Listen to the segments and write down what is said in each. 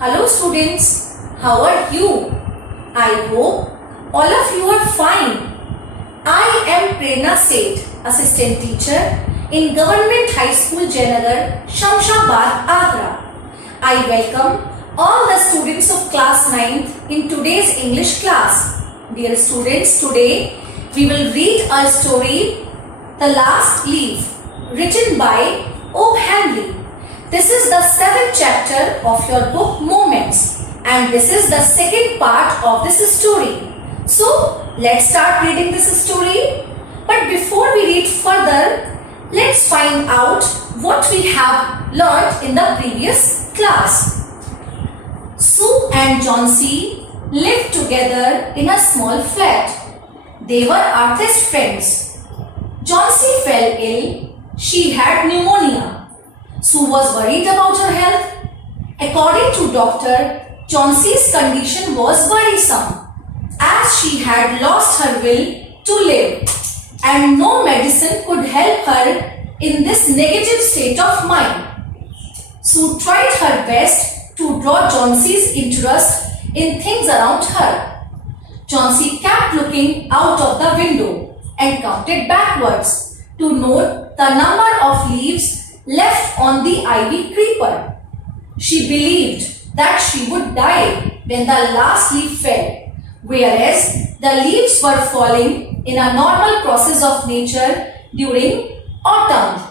Hello students, how are you? I hope all of you are fine. I am Prerna Seth, Assistant Teacher in Government High School Jayanagar, Shamshabad, Agra. I welcome all the students of class 9th in today's English class. Dear students, today we will read a story, The Last Leaf, written by O. Henley. This is the 7th chapter of your book Moments, and this is the second part of this story. So, let's start reading this story. But before we read further, let's find out what we have learned in the previous class. Sue and Johnsy lived together in a small flat. They were artist friends. Johnsy fell ill. She had pneumonia. Sue was worried about her health. According to doctor, Johnsy's condition was worrisome as she had lost her will to live and no medicine could help her in this negative state of mind. Sue tried her best to draw Johnsy's interest in things around her. Johnsy kept looking out of the window and counted backwards to note the number of leaves left on the ivy creeper. She believed that she would die when the last leaf fell, whereas the leaves were falling in a normal process of nature during autumn.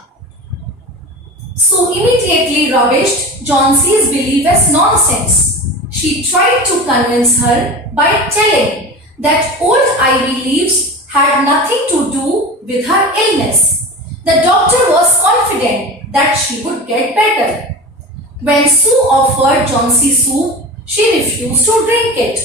Sue immediately rubbished Johnsy's belief as nonsense. She tried to convince her by telling that old ivy leaves had nothing to do with her illness. The doctor was confident that she would get better. When Sue offered Johnsy soup, she refused to drink it.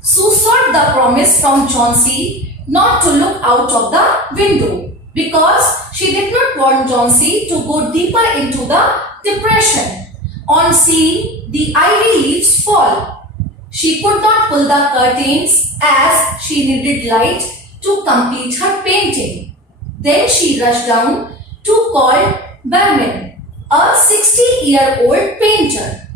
Sue sought the promise from Johnsy not to look out of the window because she did not want Johnsy to go deeper into the depression on seeing the ivy leaves fall. She could not pull the curtains as she needed light to complete her painting. Then she rushed down to call Behrman, a 60-year-old painter.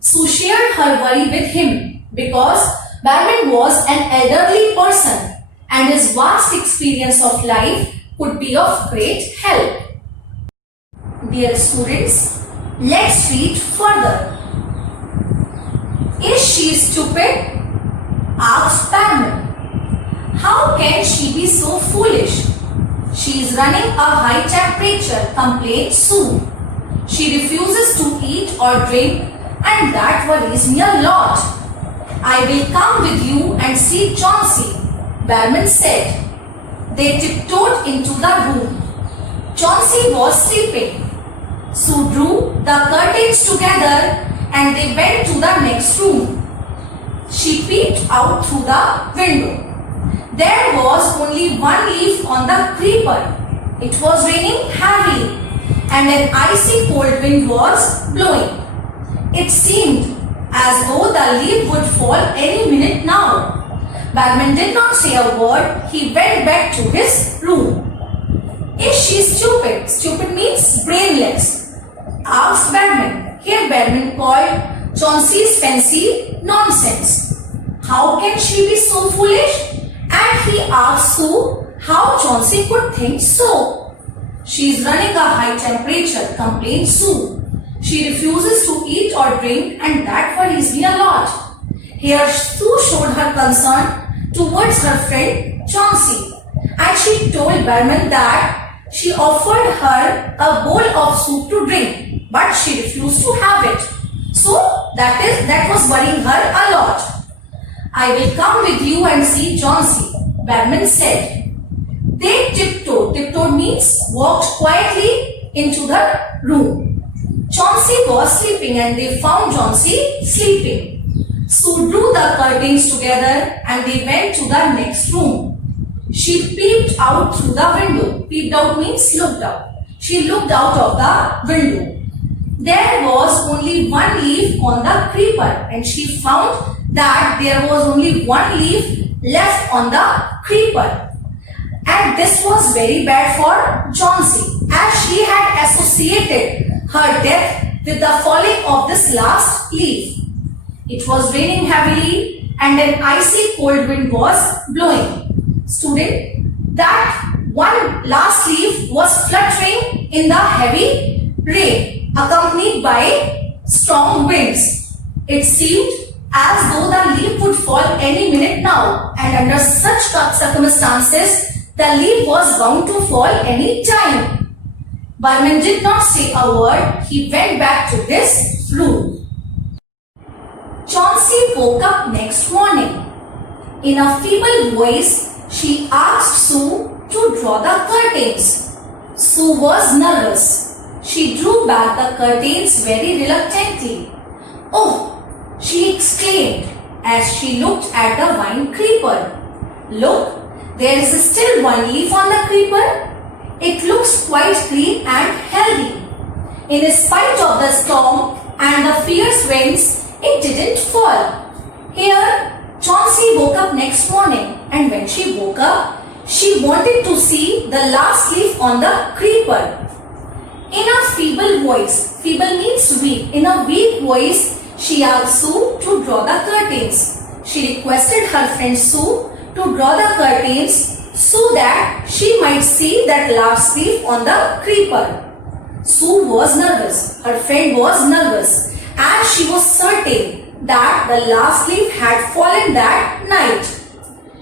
Sue shared her worry with him because Behrman was an elderly person and his vast experience of life could be of great help. Dear students, let's read further. Is she stupid? Asked Behrman. How can she be so foolish? She is running a high temperature, complained Sue. She refuses to eat or drink and that worries me a lot. I will come with you and see Johnsy, Behrman said. They tiptoed into the room. Johnsy was sleeping. Sue drew the curtains together and they went to the next room. She peeped out through the window. There was only one leaf on the creeper. It was raining heavily and an icy cold wind was blowing. It seemed as though the leaf would fall any minute now. Behrman did not say a word. He went back to his room. Is she stupid? Stupid means brainless, asked Behrman. Here Behrman called Johnsy's fancy nonsense. How can she be so foolish? And he asked Sue how Johnsy could think so. She is running a high temperature, complained Sue. She refuses to eat or drink and that worries me a lot. Here Sue showed her concern towards her friend Johnsy and she told Behrman that she offered her a bowl of soup to drink but she refused to have it. So that was worrying her a lot. I will come with you and see Johnsy, Behrman said. They tiptoed. Tiptoed means walked quietly into the room. Johnsy was sleeping and they found Johnsy sleeping. Sue drew the curtains together and they went to the next room. She peeped out through the window. Peeped out means looked out. She looked out of the window. There was only one leaf on the creeper and she found that there was only one leaf left on the creeper. And this was very bad for Johnsy as she had associated her death with the falling of this last leaf. It was raining heavily and an icy cold wind was blowing. Student, that one last leaf was fluttering in the heavy rain, accompanied by strong winds. It seemed as though the leaf would fall any minute now, and under such circumstances, the leaf was bound to fall any time. Barman did not say a word. He went back to his room. Chauncey woke up next morning. In a feeble voice, she asked Sue to draw the curtains. Sue was nervous. She drew back the curtains very reluctantly. "Oh!" she exclaimed as she looked at the vine creeper. "Look, there is still one leaf on the creeper. It looks quite green and healthy. In spite of the storm and the fierce winds, it didn't fall." Here, Chauncey woke up next morning, and when she woke up, she wanted to see the last leaf on the creeper. In a feeble voice, feeble means weak, in a weak voice, she asked Sue to draw the curtains. She requested her friend Sue to draw the curtains so that she might see that last leaf on the creeper. Sue was nervous. Her friend was nervous, as she was certain that the last leaf had fallen that night.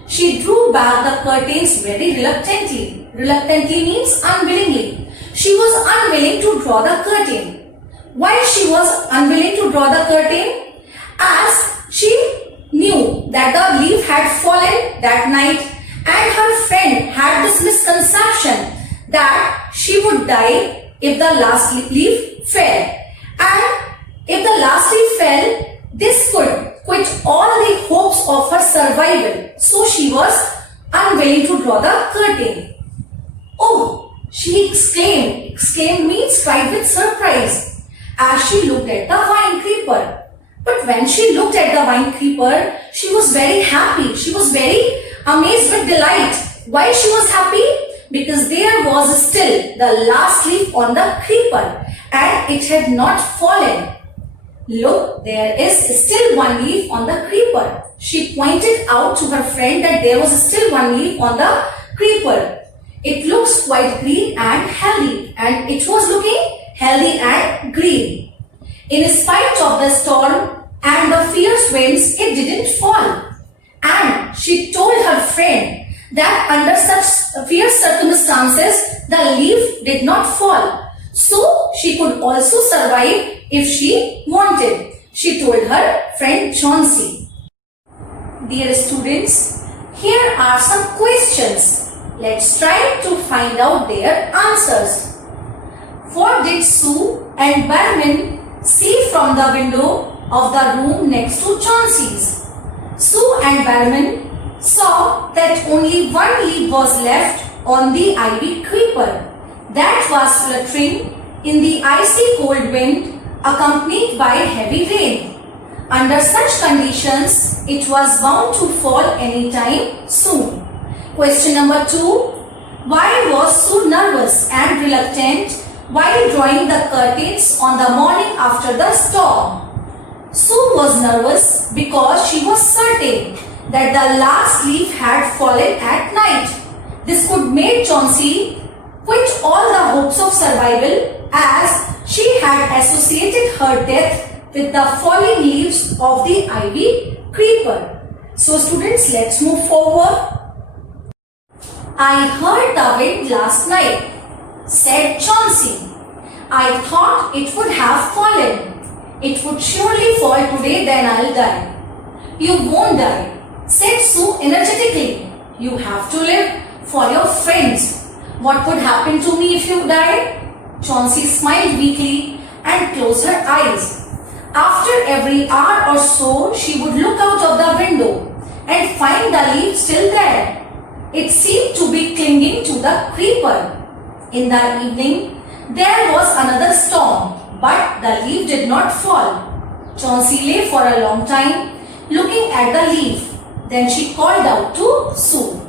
She drew back the curtains very reluctantly. Reluctantly means unwillingly. She was unwilling to draw the curtain. Why she was unwilling to draw the curtain? As she knew that the leaf had fallen that night, and her friend had this misconception that she would die if the last leaf fell. And if the last leaf fell, this could quit all the hopes of her survival. So she was unwilling to draw the curtain. "Oh!" she exclaimed. Exclaimed means cried with surprise, as she looked at the vine creeper. But when she looked at the vine creeper, she was very happy. She was very amazed with delight. Why she was happy? Because there was still the last leaf on the creeper, and it had not fallen. "Look, there is still one leaf on the creeper." She pointed out to her friend that there was still one leaf on the creeper. "It looks quite green and healthy," and it was looking healthy and green. In spite of the storm and the fierce winds, it didn't fall. And she told her friend that under such fierce circumstances, the leaf did not fall. So she could also survive if she wanted. She told her friend Chauncey. Dear students, here are some questions. Let's try to find out their answers. What did Sue and Barman see from the window of the room next to Chauncey's? Sue and Barman saw that only one leaf was left on the ivy creeper that was fluttering in the icy cold wind, accompanied by heavy rain. Under such conditions, it was bound to fall anytime soon. Question number 2. Why was Sue nervous and reluctant while drawing the curtains on the morning after the storm? Sue was nervous because she was certain that the last leaf had fallen at night. This could make Chauncey quit all the hopes of survival, as she had associated her death with the falling leaves of the ivy creeper. So students, let's move forward. "I heard the wind last night," said Chauncey. "I thought it would have fallen. It would surely fall today, then I'll die." "You won't die," said Sue energetically. "You have to live for your friends. What would happen to me if you died?" Chauncey smiled weakly and closed her eyes. After every hour or so, she would look out of the window and find the leaf still there. It seemed to be clinging to the creeper. In the evening, there was another storm, but the leaf did not fall. Chauncey lay for a long time looking at the leaf. Then she called out to Sue.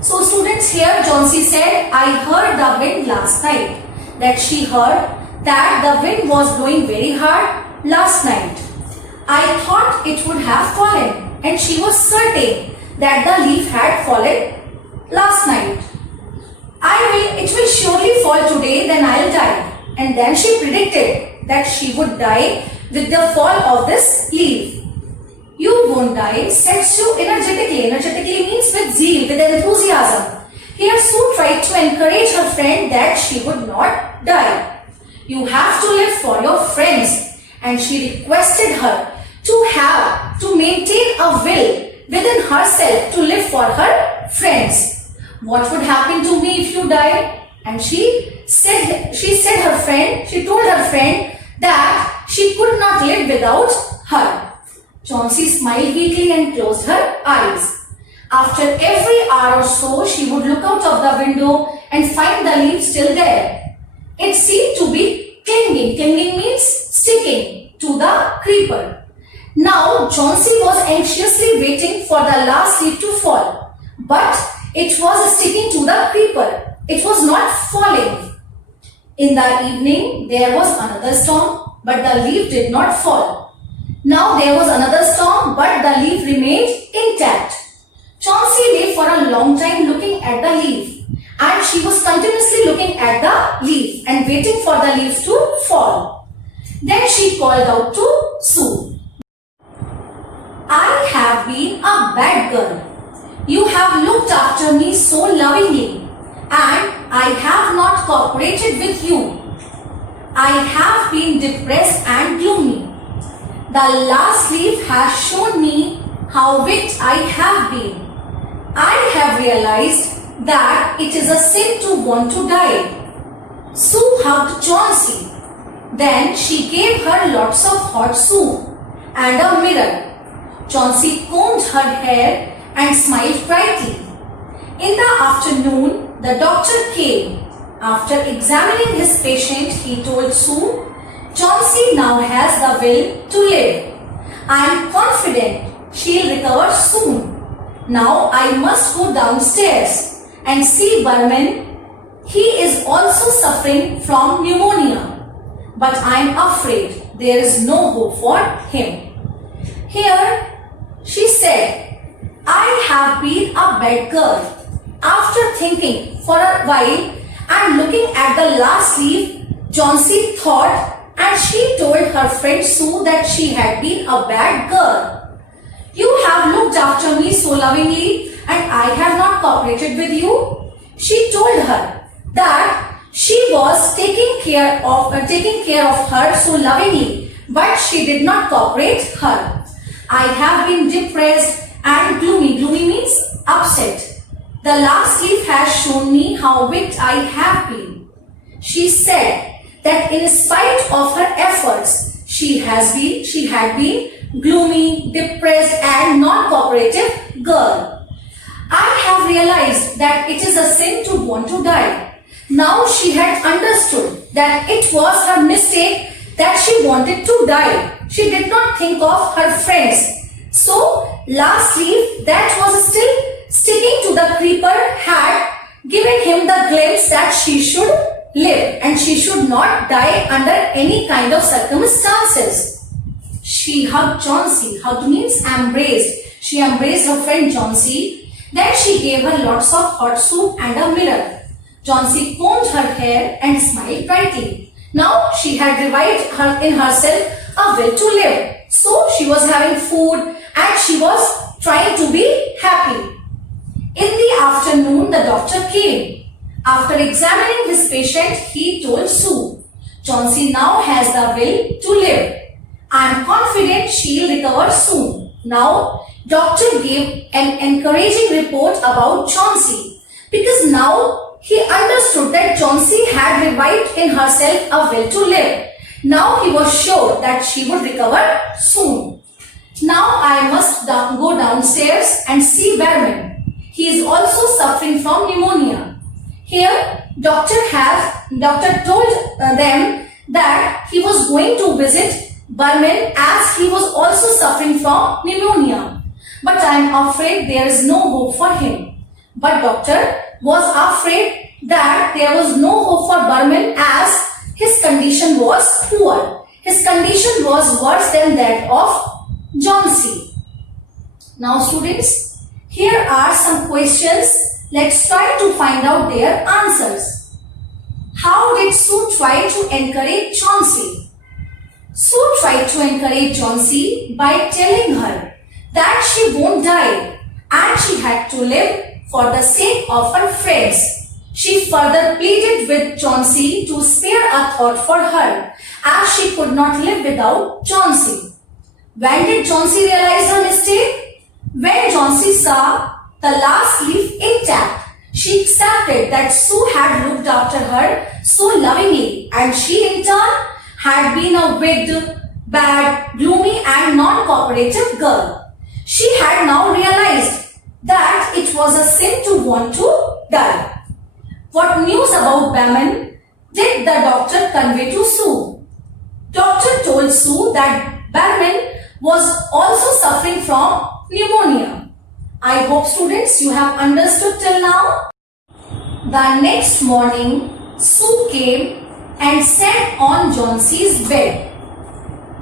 So students, here Chauncey said, "I heard the wind last night." That she heard that the wind was blowing very hard last night. "I thought thought it would have fallen, and she was certain that the leaf had fallen last night. It will surely fall today, then I'll die. And then she predicted that she would die with the fall of this leaf. You won't die, said Sue energetically. Energetically means with zeal, with enthusiasm. Here Sue tried to encourage her friend that she would not die. You have to live for your friends. And she requested her to maintain a will within herself to live for her friends. What would happen to me if you die? And she told her friend that she could not live without her. Chauncey smiled weakly and closed her eyes. After every hour or so, she would look out of the window and find the leaf still there. It seemed to be clinging. Clinging means sticking to the creeper. Now, Chauncey was anxiously waiting for the last leaf to fall. But it was sticking to the creeper. It was not falling. In the evening, there was another storm, but the leaf did not fall. Now there was another storm, but the leaf remained intact. Chauncey lay for a long time looking at the leaf, and she was continuously looking at the leaf and waiting for the leaf to fall. Then she called out to Sue. I have been a bad girl. You have looked after me so lovingly, and I have not cooperated with you. I have been depressed and gloomy. The last leaf has shown me how wicked I have been. I have realized that it is a sin to want to die. Sue hugged Chauncey. Then she gave her lots of hot soup and a mirror. Chauncey combed her hair and smiled brightly. In the afternoon, the doctor came. After examining his patient, he told Sue, Chauncey now has the will to live. I am confident she'll recover soon. Now I must go downstairs and see Barman. He is also suffering from pneumonia. But I am afraid there is no hope for him. Here she said, I have been a bad girl. After thinking for a while and looking at the last leaf, Chauncey thought, and she told her friend Sue that she had been a bad girl. You have looked after me so lovingly and I have not cooperated with you. She told her that she was taking care of her so lovingly, but she did not cooperate her. I have been depressed and gloomy. Gloomy means upset. The last leaf has shown me how wicked I have been. She said that in spite of her efforts, she had been gloomy, depressed and non-cooperative girl. I have realized that it is a sin to want to die. Now she had understood that it was her mistake that she wanted to die. She did not think of her friends. So, last leaf that was still sticking to the creeper had given him the glimpse that she should live and she should not die under any kind of circumstances. She hugged Chauncey. Hugged means embraced. She embraced her friend Chauncey. Then she gave her lots of hot soup and a mirror. Chauncey combed her hair and smiled brightly. Now she had revived in herself a will to live. So she was having food and she was trying to be happy. In the afternoon, the doctor came. After examining his patient, he told Sue, Chauncey now has the will to live. I am confident she will recover soon. Now, doctor gave an encouraging report about Chauncey because now he understood that Chauncey had revived in herself a will to live. Now he was sure that she would recover soon. Now I must go downstairs and see Barman. He is also suffering from pneumonia. Here, doctor told them that he was going to visit Barman as he was also suffering from pneumonia. But I am afraid there is no hope for him. But doctor was afraid that there was no hope for Barman as his condition was poor. His condition was worse than that of Johnsy. Now students, here are some questions. Let's try to find out their answers. How did Sue try to encourage Johnsy? Sue tried to encourage Johnsy by telling her that she won't die and she had to live for the sake of her friends. She further pleaded with Johnsy to spare a thought for her, as she could not live without Johnsy. When did Johnsy realize her mistake? When Johnsy saw the last leaf intact, she accepted that Sue had looked after her so lovingly, and she in turn had been a wicked, bad, gloomy and non-cooperative girl. She had now realized that it was a sin to want to die. What news about Barman did the doctor convey to Sue? Doctor told Sue that Barman was also suffering from pneumonia. I hope students you have understood till now. The next morning, Sue came and sat on Johnsy's bed.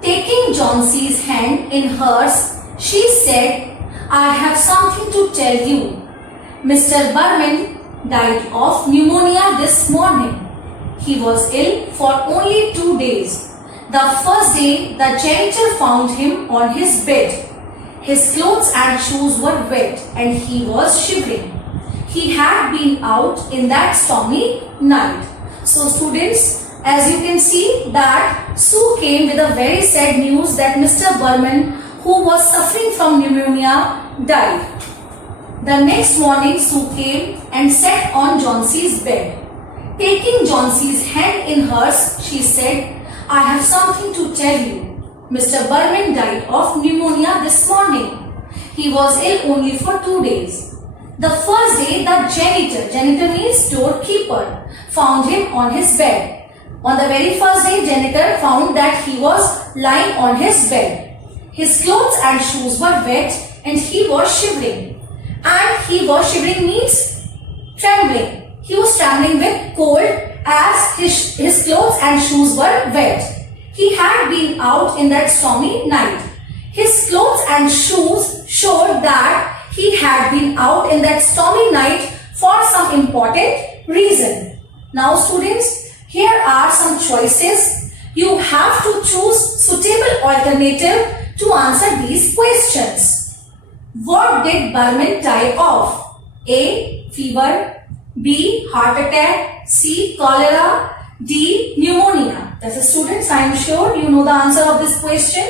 Taking Johnsy's hand in hers, she said, I have something to tell you. Mr. Barman died of pneumonia this morning. He was ill for only 2 days. The first day, the janitor found him on his bed. His clothes and shoes were wet and he was shivering. He had been out in that stormy night. So students, as you can see that Sue came with a very sad news that Mr. Barman, who was suffering from pneumonia, died. The next morning, Sue came and sat on Johnsy's bed. Taking Johnsy's hand in hers, she said, I have something to tell you. Mr. Barman died of pneumonia this morning. He was ill only for 2 days. The first day, the janitor means doorkeeper, found him on his bed. On the very first day, janitor found that he was lying on his bed. His clothes and shoes were wet and he was shivering. And he was shivering means trembling. He was trembling with cold as his clothes and shoes were wet. He had been out in that stormy night. His clothes and shoes showed that he had been out in that stormy night for some important reason. Now students, here are some choices. You have to choose suitable alternative to answer these questions. What did Barman die of? A. Fever. B. Heart attack. C. Cholera. D. Pneumonia. That's a students, I am sure you know the answer of this question.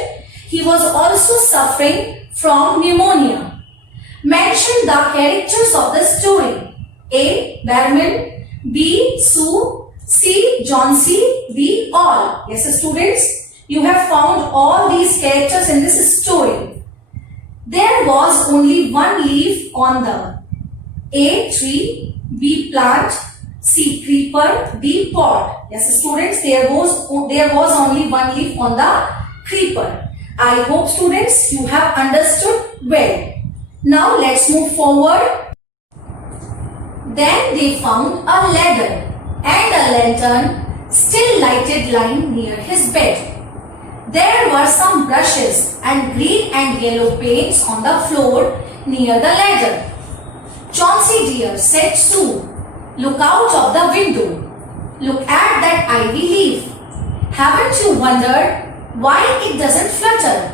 He was also suffering from pneumonia. Mention the characters of the story. A. Barman. B. Sue. C. Johnsy. D. All. Yes students, you have found all these characters in this story. There was only one leaf on the A. Tree, B. Plant, C. Creeper, D. Pot. Yes students, there was only one leaf on the creeper. I hope students you have understood well. Now let's move forward. Then they found a ladder and a lantern still lighted lying near his bed. There were some brushes and green and yellow paints on the floor near the ladder. Johnsy dear, said Sue, look out of the window. Look at that ivy leaf. Haven't you wondered why it doesn't flutter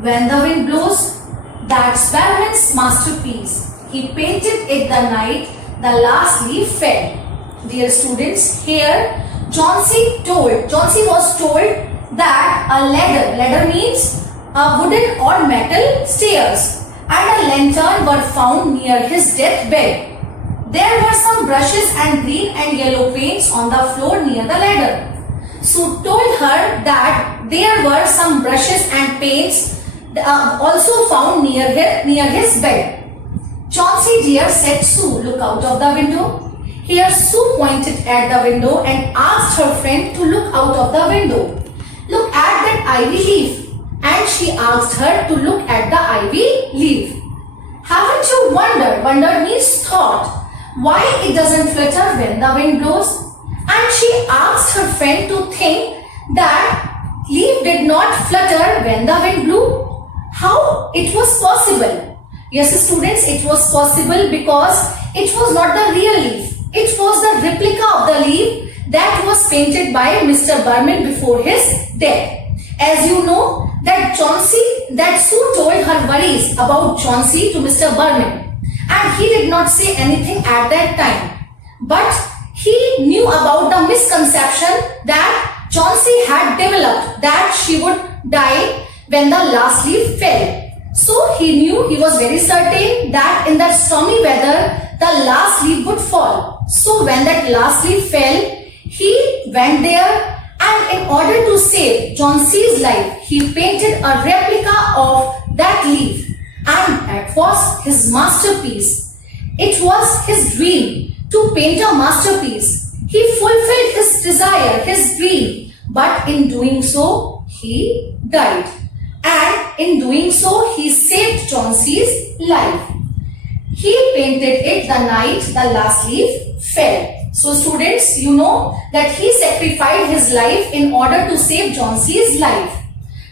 when the wind blows? That's Barman's masterpiece. He painted it the night the last leaf fell. Dear students, here Johnsy was told that a ladder means a wooden or metal stairs, and a lantern were found near his deathbed. There were some brushes and green and yellow paints on the floor near the ladder. Sue told her that there were some brushes and paints also found near his bed. Johnsy dear, said Sue, look out of the window. Here Sue pointed at the window and asked her friend to look out of the window. Look at that ivy leaf. And she asked her to look at the ivy leaf. Haven't you wondered? Wondered means thought. Why it doesn't flutter when the wind blows? And she asked her friend to think that leaf did not flutter when the wind blew. How it was possible. Yes, students, it was possible because it was not the real leaf. It was the replica of the leaf that was painted by Mr. Burman before his death. As you know that Sue told her worries about Chauncey to Mr. Burman, and he did not say anything at that time. But he knew about the misconception that Chauncey had developed, that she would die when the last leaf fell. So he knew, he was very certain that in that stormy weather, the last leaf would fall. So when that last leaf fell, he went there, and in order to save Chauncey's life, he painted a replica of that leaf, and that was his masterpiece. It was his dream to paint a masterpiece. He fulfilled his desire, his dream, but in doing so, he died. And in doing so, he saved Chauncey's life. He painted it the night the last leaf fell. So students, you know that he sacrificed his life in order to save Chauncey's life.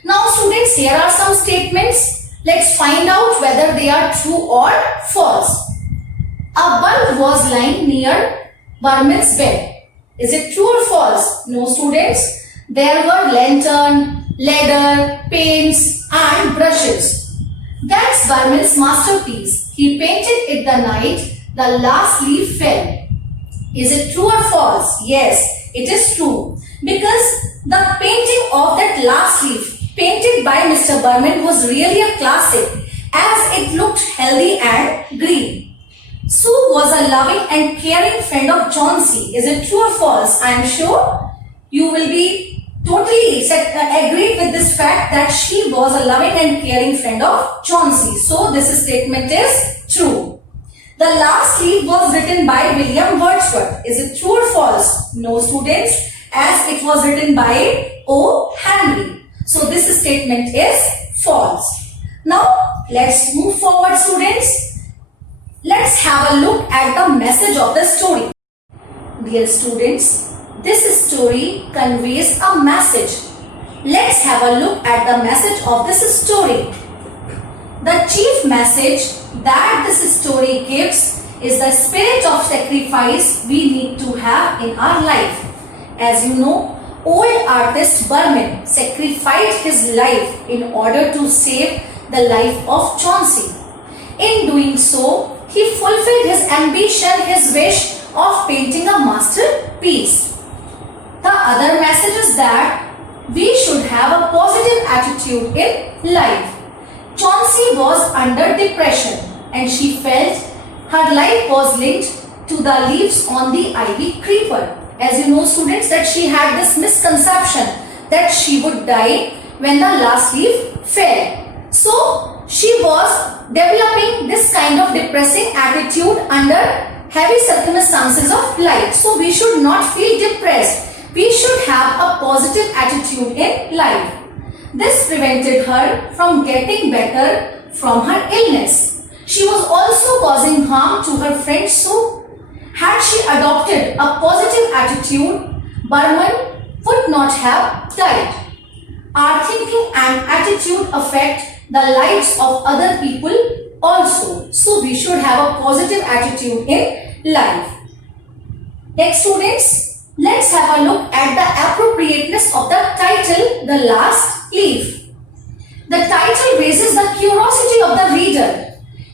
Now students, here are some statements. Let's find out whether they are true or false. A bulb was lying near Burman's bed. Is it true or false? No students. There were lantern, leather, paints and brushes. That's Burman's masterpiece. He painted it the night the last leaf fell. Is it true or false? Yes, it is true. Because the painting of that last leaf painted by Mr. Burman was really a classic, as it looked healthy and green. Sue was a loving and caring friend of Chauncey. Is it true or false? I am sure you will be totally agreed with this fact that she was a loving and caring friend of Chauncey. So this statement is true. The last leaf was written by William Wordsworth. Is it true or false? No students, as it was written by O. Henry. So this statement is false. Now let's move forward students. Let's have a look at the message of the story. Dear students, this story conveys a message. Let's have a look at the message of this story. The chief message that this story gives is the spirit of sacrifice we need to have in our life. As you know, old artist Burman sacrificed his life in order to save the life of Chauncey. In doing so, he fulfilled his ambition, his wish of painting a masterpiece. The other message is that we should have a positive attitude in life. Chauncey was under depression and she felt her life was linked to the leaves on the ivy creeper. As you know students, that she had this misconception that she would die when the last leaf fell. So she was developing this kind of depressing attitude under heavy circumstances of life. So we should not feel depressed. We should have a positive attitude in life. This prevented her from getting better from her illness. She was also causing harm to her friend Sue. Had she adopted a positive attitude, Burman would not have died. Our thinking and attitude affect the lives of other people also. So we should have a positive attitude in life. Next students, let's have a look at the appropriateness of the title, The Last Leaf. The title raises the curiosity of the reader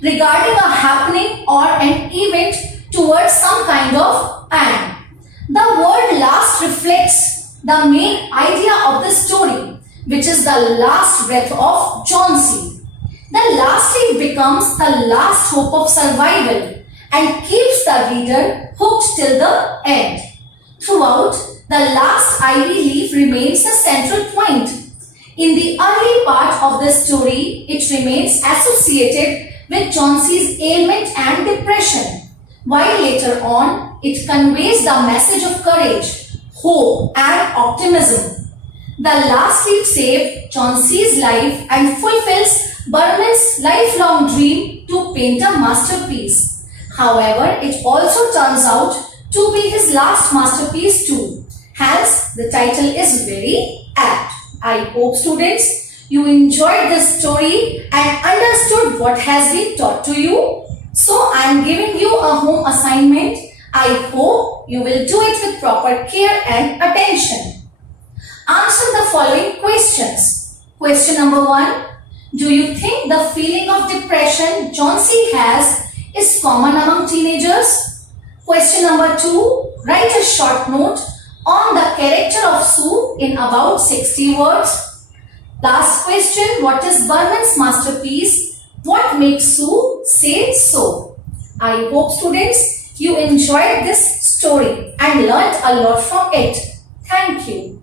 regarding a happening or an event towards some kind of end. The word last reflects the main idea of the story, which is the last breath of Chauncey. The last leaf becomes the last hope of survival and keeps the reader hooked till the end. Throughout, the last ivy leaf remains the central point. In the early part of the story, it remains associated with Chauncey's ailment and depression, while later on, it conveys the message of courage, hope and optimism. The last leaf saved Chauncey's life and fulfills Burman's lifelong dream to paint a masterpiece. However, it also turns out to be his last masterpiece too. Hence, the title is very apt. I hope students you enjoyed this story and what has been taught to you. So I am giving you a home assignment. I hope you will do it with proper care and attention. Answer the following questions. Question number 1. Do you think the feeling of depression Johnsy has is common among teenagers? Question number 2. Write a short note on the character of Sue in about 60 words. Last question. What is Burman's masterpiece? What makes Sue say so? I hope students you enjoyed this story and learnt a lot from it. Thank you.